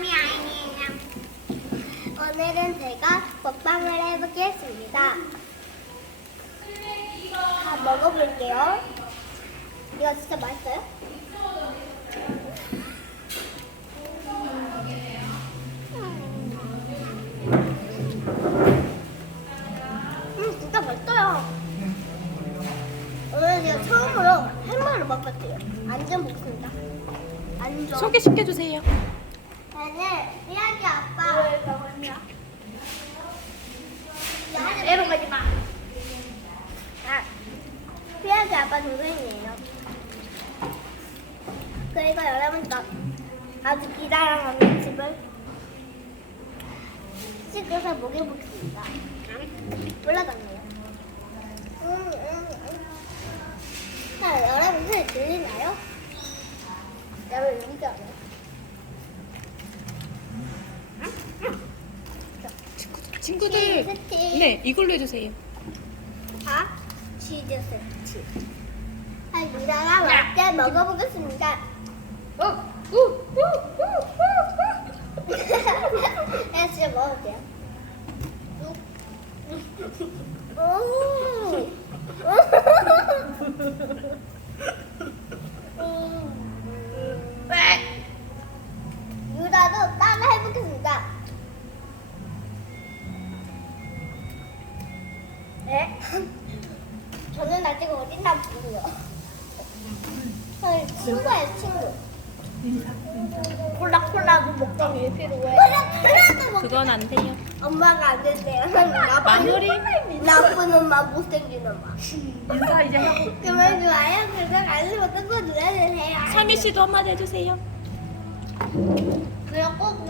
맘이 아니에요. 오늘은 제가 먹방을 해보겠습니다. 다 먹어볼게요. 이거 진짜 맛있어요? 진짜 맛있어요. 오늘 제가 처음으로 햄버거를 먹었어요. 완전 먹습니다. 완전. 소개시켜주세요. 저는 이야기 아빠. 내려가지 마. 피아기 아빠 동생이에요. 그리고 여러분도 아주 기다려하는 집을 찍어서 먹여보겠습니다. 올라갔네요. 여러분 소리 들리나요? 여러분 여기 안요 친구들, 세트. 네, 이걸로 해주세요. 치즈 세트. 이따가 맛있게 먹어보겠습니다. 내가 진짜 먹어볼게요. 유라도 따라 해보겠습니다. 네? 저는 아직 어딘가 모르요. 저희 친구예요, 친구. 콜라도 먹방이 필요해. 콜라도 먹. 그건 안 돼요. 엄마가 안 된대요. 마무리. 나쁜 엄마, 못생긴 엄마. 인사 이제 하고. 그러면 좋아요. 그래서 알림 어떤 거 눌러주세요. 서미 씨도 한마디 해주세요. 그리고 꼭